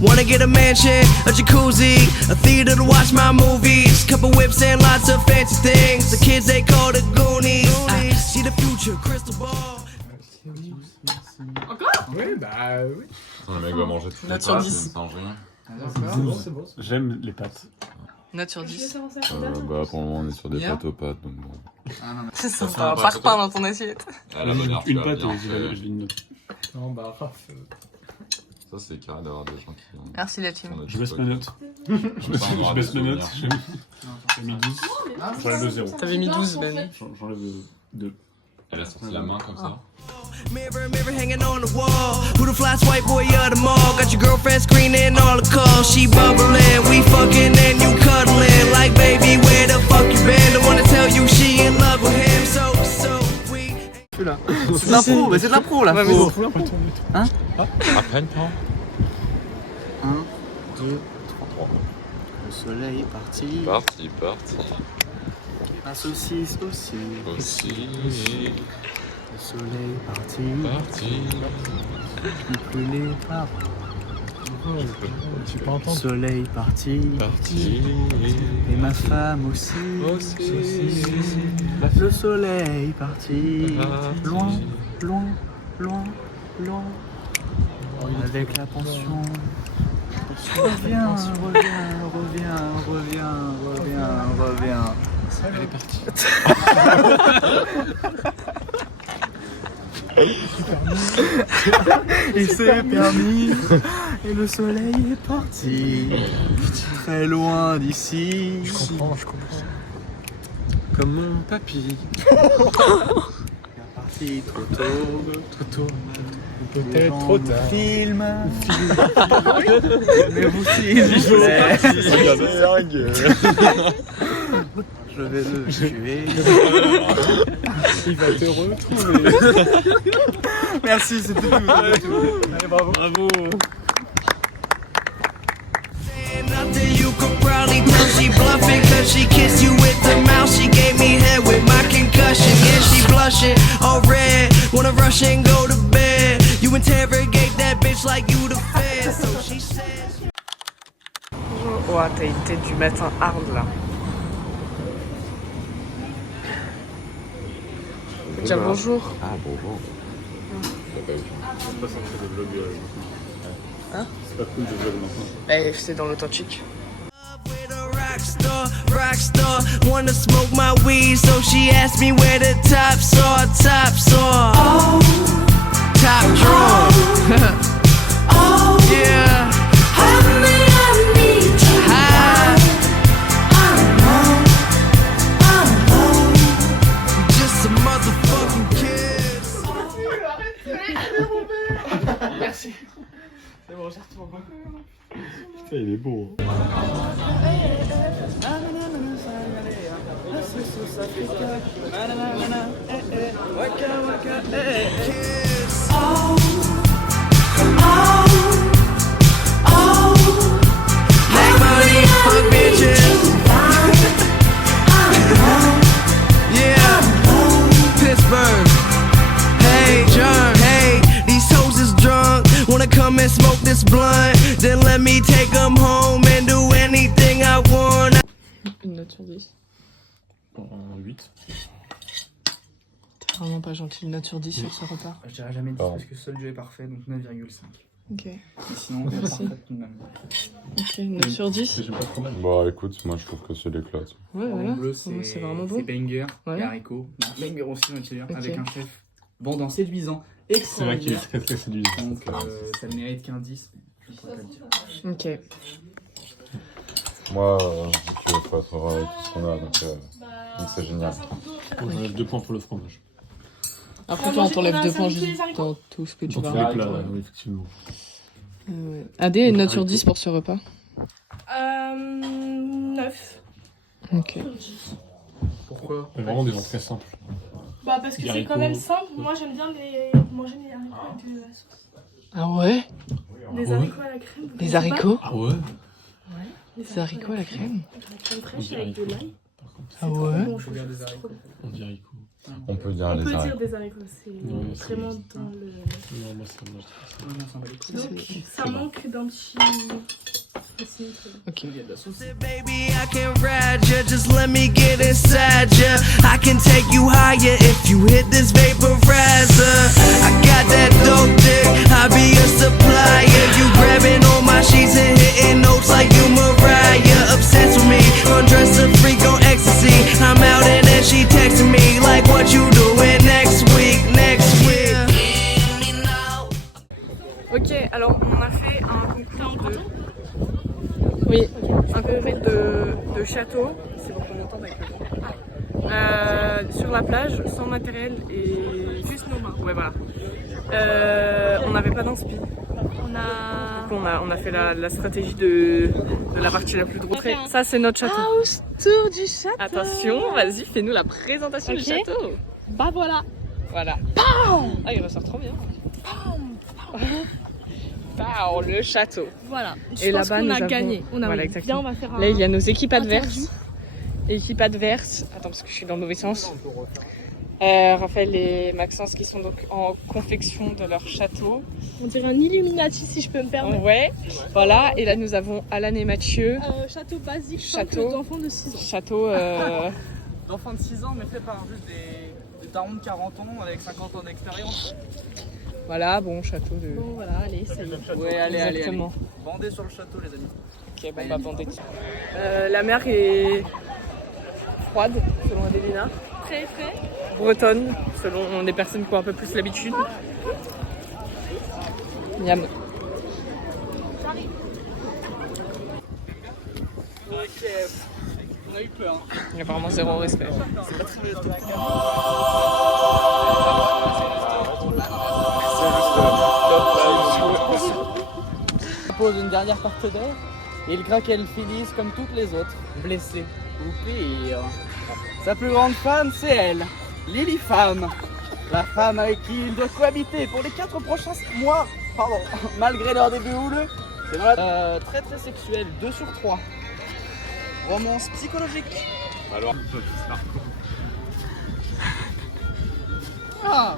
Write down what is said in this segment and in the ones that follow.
Wanna get a mansion, a jacuzzi, a theater to watch my movies, couple whips and lots of fancy things. The kids they call the Goonies. I see the future, crystal ball. Encore? Oui, bah oui. Le mec va manger toutes les Note sur pâtes, 10. il ne change rien. C'est bon. J'aime les pâtes. Note sur 10. Bah pour le moment on est sur des Bien. pâtes aux pâtes donc bon. C'est ça, Ça t'as un va pas, parpaing dans ton assiette. À la bonne heure, tu Une vas pâte bien et je faire. vais une note. Non, bah Raph. Ça c'est carré d'avoir des gens qui ont... Merci la team. Je baisse ma note. Je baisse ma note. J'ai mis 12. J'enlève le 0. T'avais mis 12, Ben. J'enlève 2. Elle a sorti la main comme ça. Mirror, mirror hanging on the wall. Who the fly white boy of the mall? Got your girlfriend screening all the calls. She bubbling, we fucking and you cuddling. Like baby, where the fuck you been? Don't wanna tell you she in love with him. So we. C'est de l'impro, mais c'est de l'impro là. Ouais, mais Faut... À peine pas. 1, 2, 3. Le soleil est parti. Parti. La saucisse aussi. Aussi. Le soleil est parti. Parti. Plus les parents. J'ai pas Le entendu. soleil est parti. Parti. Et ma femme aussi. Le soleil est parti. Loin, loin, loin, loin. Avec la pension. Reviens. Elle est partie. Il s'est permis. Et le soleil est parti. Très loin d'ici. Je comprends. Comme mon papy. Il est parti trop tôt. Peut-être trop tard. Film. Mais vous s'il vous plaît. Je vais le tuer. Il va te retrouver. Merci, c'était tout. Allez, bravo. Bravo. Nothing you could probably tell she bluffing. Cause she kissed you with the mouth. She gave me head with my concussion. Yeah, she blushing, all red. Wanna rush and go to bed. You interrogate that bitch like you the fed. So she says. Ouah, t'as une tête du matin hard là. Déjà bonjour. Ah bonjour. C'est pas censé de vlog maintenant. Hein? C'est pas cool de vlog maintenant. Eh, c'est dans l'authentique. With a rock star, wanna smoke my weed, so she asked me where the tops are. Oh, top drawer. Oh, yeah. Just a motherfucking kid. Merci. Putain, il est beau. Make money, fuck bitches. Yeah, Pittsburgh. Hey, John. Hey, these hoes is drunk. Wanna come and smoke this blunt? Then let me take them home and do anything I want. Une note sur 10. 8. T'es vraiment pas gentil. Une note sur 10 sur ce repas. Je dirais jamais 10 Pardon. parce que seul Dieu est parfait, donc 9,5. Ok. Sinon, c'est parfait tout de même. Ok, une note sur 10. J'aime pas trop mal. Bah écoute, moi je trouve que c'est l'éclate. Ouais, En voilà. bleu, C'est vraiment C'est beau. banger, Ouais. et haricots. Banger aussi, on va dire, Ok. avec un chef bandant séduisant, C'est vrai qu'il est extraordinaire. très séduisant. Donc, ça ne mérite qu'un 10. Je ne pourrais pas le dire. Ok. Moi, je dis qu'il faut être heureux avec tout ce qu'on a, donc c'est génial. On enlève 2 points pour le fromage. Après, toi, on t'enlève 2 points juste dans tout ce que tu Dans vas. tous les plats, oui, effectivement. Adé, une note sur 10 pour ce repas. 9. Ok. Pourquoi? Vraiment des gens très simples. Bah parce que Des c'est quand haricots. même simple. Moi j'aime bien manger les haricots avec de la sauce. Ah ouais? Des haricots à la crème. vous Des connaissez haricots? Ah ouais? pas Des haricots à la crème? Avec de la crème fraîche avec de l'ail. Ah ouais? Bon, je Faut bien des trouve haricots. On dit haricots. On peut dire On les peut dire haricots. des haricots, c'est vraiment dans le... Non, moi, ça me Donc, ça manque d'un petit... Said, baby, I can ride ya, just let me get inside ya. I can take you higher if you hit this vaporizer. I got that dope dick, I'll be your supplier. You grabbing on my sheets and hitting notes like you Mariah. Obsessed with me, undress a freak on ecstasy. I'm out and then she texting me like, what you doing next week, next week. Ok, alors on a fait un concours de... Oui, un concours de château, c'est pour qu'on entende avec le vent. Sur la plage, sans matériel et juste nos mains. Ouais, voilà. On n'avait pas d'inspi. On a fait la stratégie de la partie la plus drôle. Ça, c'est notre château. House tour du château. Attention, vas-y, fais-nous la présentation du château. Bah voilà. Voilà. Ah, il ressort trop bien. Pow, le château. Voilà. Et là-bas, nous avons... gagné. On a Voilà, bien, exactement. on va faire un... Là, il y a nos équipes interview. adverses. Équipe adverse. Attends, parce que je suis dans le mauvais sens. Raphaël et Maxence qui sont donc en confection de leur château. On dirait un Illuminati si je peux me permettre. Ouais, voilà. Et là, nous avons Alan et Mathieu. Château basique, Château. simple d'enfants de 6 ans. Château. D'enfants de 6 ans, mais fait par juste des darons de 40 ans avec 50 ans d'expérience. Voilà, bon, château de. Bon voilà, allez, ça y est. Ouais, allez. Exactement. Bandez sur le château, les amis. Ok, bon, bah, bandé. La mer est froide, selon Adelina. Très frais. Bretonne, selon des personnes qui ont un peu plus l'habitude. Miam. Ok, on a eu peur. Il y a vraiment zéro respect. C'est pas très top. Il pose une dernière partenaire et il craint qu'elle finisse comme toutes les autres, blessée ou pire. Sa plus grande fan, c'est elle, Lily Femme. La femme avec qui il doit cohabiter pour les 4 prochains mois, malgré leur début houleux. C'est voilà. Très très sexuel, 2 sur 3. Romance psychologique. Alors, Ah.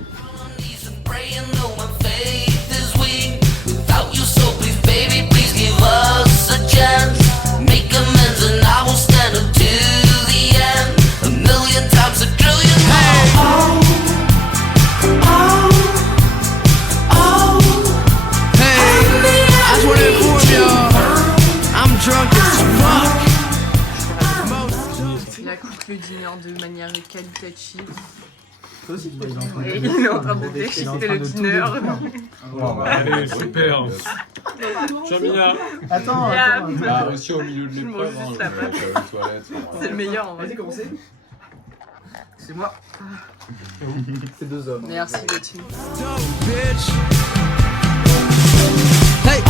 Praying no my faith is weak without you, so please baby please give us a chance, make amends and I will stand up to the end, a million times, a trillion more. Hey, I just want to inform y'all I'm drunk as fuck. Il a coupé le dîner de manière qualitative. Toi aussi, Il est en train de déchiffrer le dîner. allez, super. Chamina. Attends. Ah, aussi au milieu de l'épreuve, Juste hein, là-bas. les toilettes. C'est le meilleur en vrai. Vas-y, commencez. C'est moi. C'est 2 hommes. Merci le team. Bitch. Hey.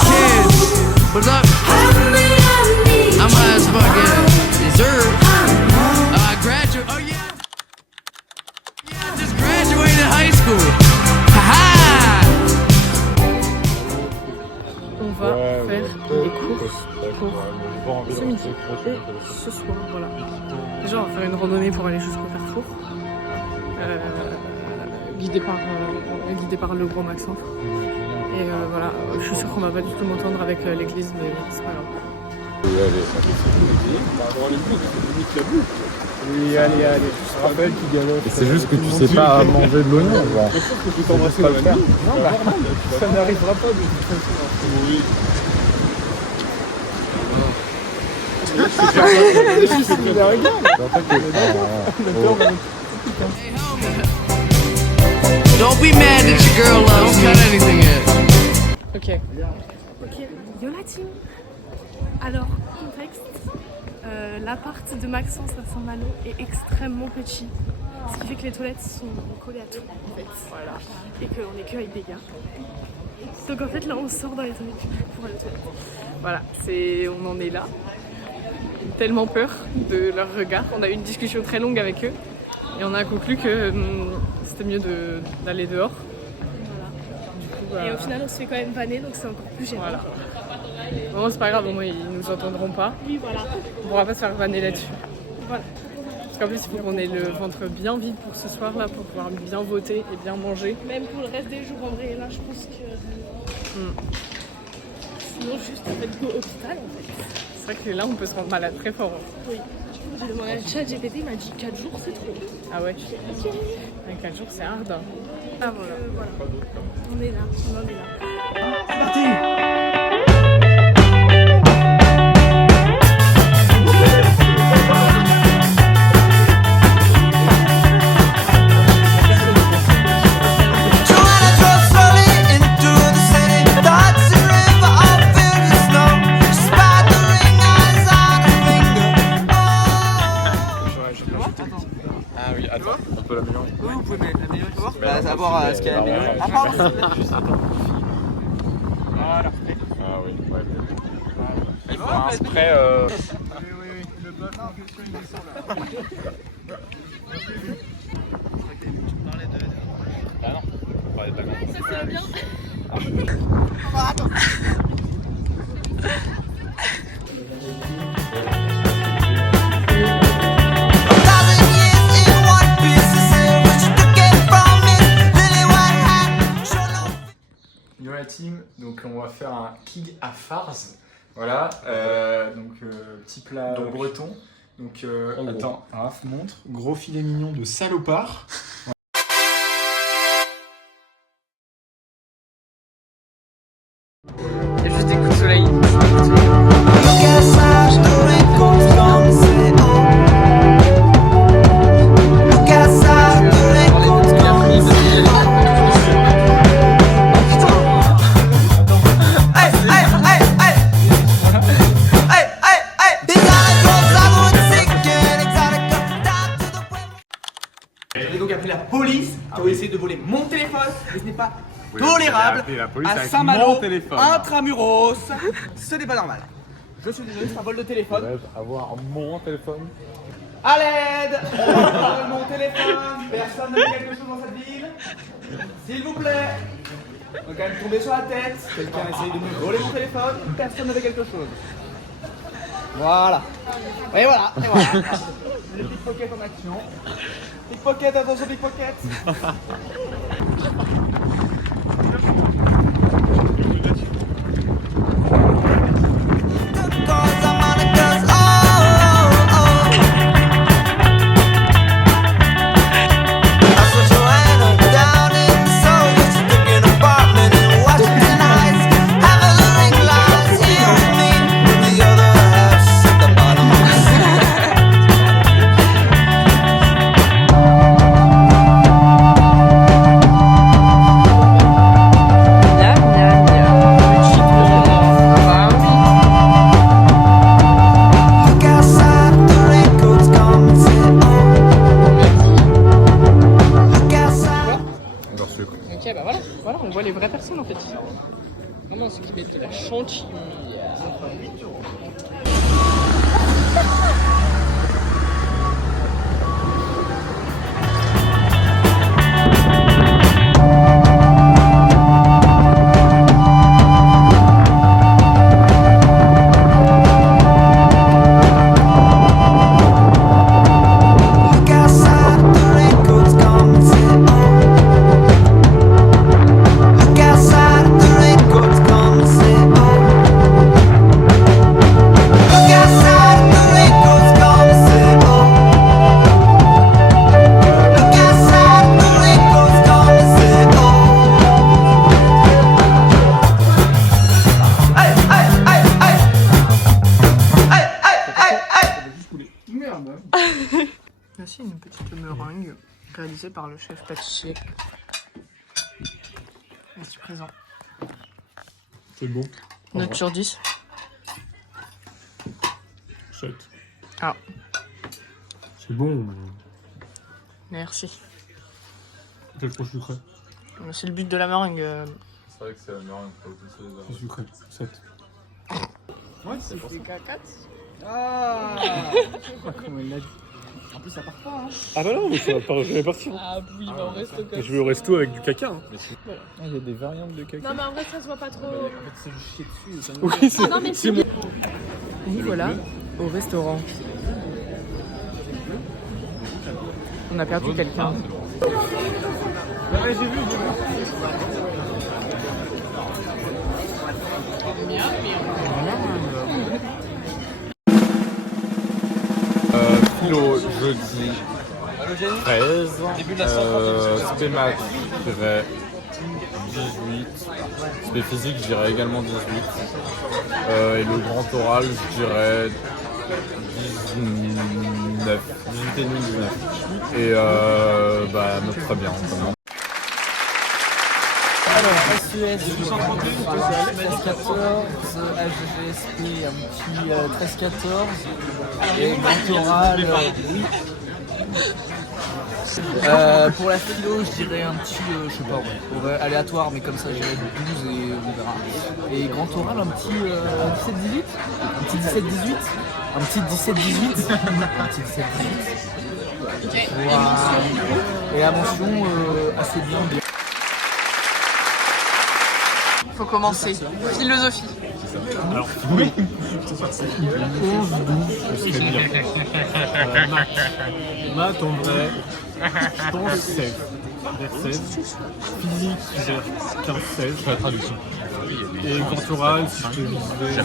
Kids, what's up? I'm high as fuck, yeah. Dessert. I graduated. Oh yeah. Yeah, I just graduated high school. Haha. On va faire les courses pour ce midi et ce soir. Voilà. Déjà, on va faire une randonnée pour aller jusqu'au Carrefour. Guidé par le gros Maxence. Et voilà, je suis sûre qu'on va pas du tout m'entendre avec l'église, mais c'est pas grave. Oui, allez. Raphaël qui galop. C'est juste que tu sais pas manger de l'oignon. Bon. Je pense que tu t'embrasser dans la vie. Non, bah, ça n'arrivera pas de toute façon. Oui. C'est la regarde. Don't be mad that your girl loves. Don't cut anything in. Ok. Ok, Yola team. Alors, contexte. L'appart de Maxence à Saint-Malo est extrêmement petit. Ce qui fait que les toilettes sont collées à tout, en fait. Voilà. Et qu'on est que avec des gars. Donc en fait, là, on sort dans les toilettes pour aller aux toilettes. Voilà, on en est là. Tellement peur de leur regard. On a eu une discussion très longue avec eux. Et on a conclu que c'était mieux d'aller dehors. Voilà. Du coup, Et au final, on se fait quand même vanner, donc c'est encore plus gênant. Voilà. Bon, c'est pas grave, au moins ils nous entendront pas. Oui, voilà. On pourra pas se faire vanner là-dessus. Voilà. Parce qu'en plus, il faut qu'on ait le ventre bien vide pour ce soir là, pour pouvoir bien voter et bien manger. Même pour le reste des jours, en vrai, là, je pense que. Sinon, juste en fait, go au hôpital en fait. C'est vrai que là, on peut se rendre malade très fort. Oui. J'ai demandé à ChatGPT, il m'a dit 4 jours, c'est trop. Ah ouais? Ok. Avec 4 jours, c'est hard. Ah voilà. Voilà. On est là, on en est là. C'est parti. Joanna drove slowly into the city. Thoughts and river all filled with snow. She spied the ring eyes on her finger. Ah oui, attends, on peut l'améliorer. Oui, vous pouvez l'améliorer, tu vois. Bah, savoir ce qu'il y a amélioré. Ah, pardon. Voilà. Ah oui, ouais. Il faut un spray. Oui, le bœuf en question, il descend là. Ah non, on parlait de la grande. Ça, c'est bien. Yo la team, donc on va faire un kig à farce. Voilà, petit plat breton. Donc attends, Raph montre. Gros filet mignon de salopard. Il y a juste des coups de soleil. J'ai donc appelé la police qui ont essayé de voler mon téléphone et ce n'est pas tolérable à Saint-Malo, intramuros. Ce n'est pas normal. Je suis désolé, c'est un vol de téléphone. Avoir mon téléphone. À l'aide. Vol mon téléphone. Personne ne fait quelque chose dans cette ville. S'il vous plaît. On va quand même tomber sur la tête. Quelqu'un a essayé de me voler mon téléphone. Personne ne fait quelque chose. Voilà. Et voilà. Et voilà. Le pickpocket en action. Pickpocket, attention pickpocket. Ok, bah voilà, on voit les vraies personnes en fait. Vraiment, c'est qui met de la chantilly. Voici une petite meringue réalisée par le chef pâtissier. Ici présent. C'est bon. Note sur 10. 7. Ah. C'est bon. Merci. C'est trop sucré. C'est le but de la meringue. C'est vrai que c'est la meringue, pas pousser les C'est sucré. 7. Ouais, c'est pour ça. Ah. Comment il l'a dit. En plus, ça part pas. Hein. Ah bah non, mais ça va pas, je vais partir. Ah oui, bah on reste au cas. Je vais au resto avec du caca. Hein. Il y a des variantes de caca. Non, mais en vrai, ça se voit pas trop. En fait, c'est juste chier dessus. Ça nous... Oui, c'est Non, mais c'est mon... Nous voilà au restaurant. On a perdu quelqu'un. Philo, jeudi 13. Spé maths, je dirais 18. Spé physique, je dirais également 18. Et le grand oral, je dirais 19. 18 et demi, 19. Et note très bien. Vraiment. Alors, SES, 13-14, AGGSP, un petit 13-14, et grand oral, oui. Pour la philo, je dirais un petit, je sais pas, ouais, aléatoire, mais comme ça, je dirais 12 et on verra. Et grand oral, un petit 17-18, un petit 17-18, un petit 17-18, un petit 17-18. Et la mention, assez bien. Faut commencer. Philosophie. Alors, oui. 11, 12, ce serait bien. Maths, en vrai, je pense 16. Vers 16. Physique, vers 15-16. C'est la traduction. Et grand oral, si je te disais...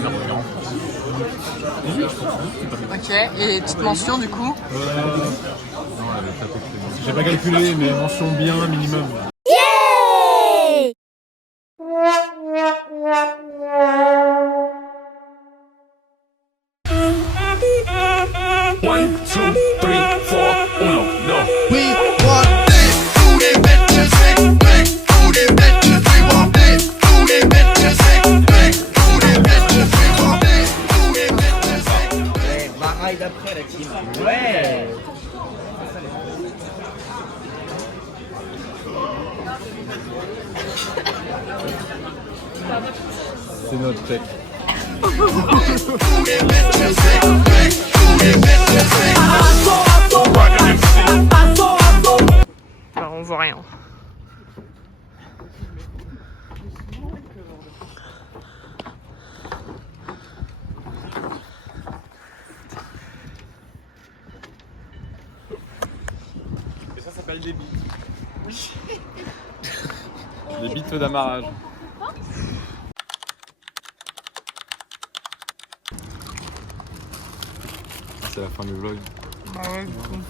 Ok, et petite mention du coup? J'ai pas calculé, mais mention bien minimum. We want big booty bitches and big booty bitches. We want big booty bitches and big booty bitches. We want big booty bitches and Ouais, ma ride après la team. Ouais. C'est notre tech. booty bitches and big booty bitches. Bah, on voit rien. Et ça s'appelle des bites. Oui. Des bites d'amarrage. C'est la fin du vlog. Ah ouais, du coup.